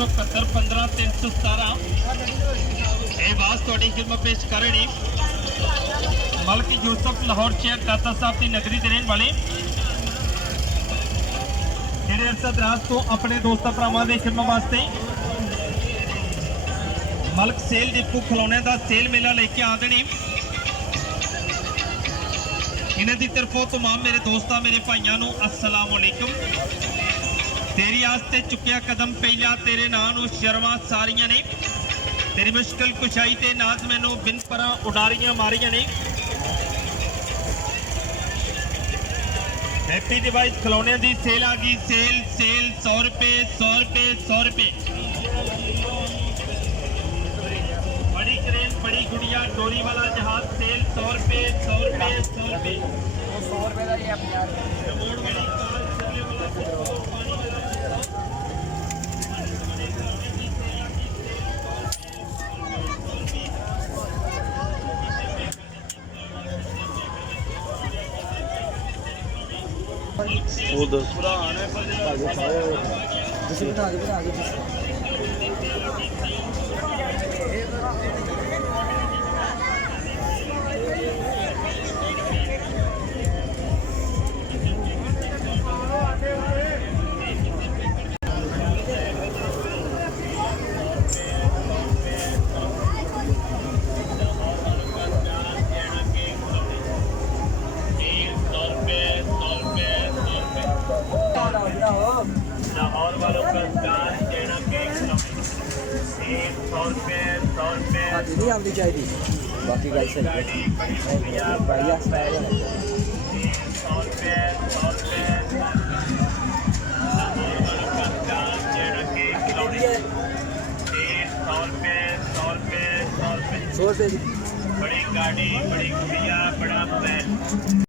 371 15 317 ਇਹ ਬਾਸ ਤੁਹਾਡੀ ਖਿਦਮਤ ਪੇਸ਼ ਕਰ ਰਹੇ ਨੇ ਮਲਕ ਯੂਸਫ ਲਾਹੌਰ ਸ਼ੇਖ ਦਾਤਾ ਸਾਹਿਬ ਦੀ ਨਗਰੀ ਦੇ ਰਹਿਣ ਵਾਲੇ ਜਿਹੜੇ ਅਰਸਾ ਦਰਾਜ਼ ਤੋਂ ਆਪਣੇ ਦੋਸਤਾਂ ਭਰਾਵਾਂ ਦੇ ਖਿਦਮਤ ਵਾਸਤੇ ਮਲਕ ਸੇਲ ਡਿਪੂ ਖਿਲੌਣਿਆਂ ਦਾ ਸੇਲ ਮੇਲਾ ਲੈ ਕੇ ਆਉਂਦੇ ਨੇ इन्हें दी तरफों तमाम मेरे दोस्तों मेरे भाइयों को अस्सलाम वालेकुम। तेरी आस्ते चुकिया कदम पहला तेरे नाम शर्मा सारियां ने तेरी मुश्किल कुशाई ते नाज मैनू बिन परा उडारियां मारियां ने। हैप्पी डिवाइस खिलौने की सेल आ गई सेल सेल 100 रुपए 100 रुपए 100 रुपए। बड़ी क्रेन बड़ी गुड़िया डोरी वाला जहाज सेल 100 रुपए 100 रुपए 100 रुपए 100 रुपए का ये अपने यार रिमोट वाली कार चलने वाला पानी वाला वो दस बता दो लाहौर वालों का दान देना के 100 रुपए 100 रुपए नहीं आती चाहिए बाकी गाइस है बढ़िया स्टाइल है 100 रुपए 100 रुपए लाहौर वालों का दान देना के 100 रुपए 100 रुपए 100 रुपए 100 रुपए बड़ी गाड़ी बड़ी गुड़िया बड़ा बैल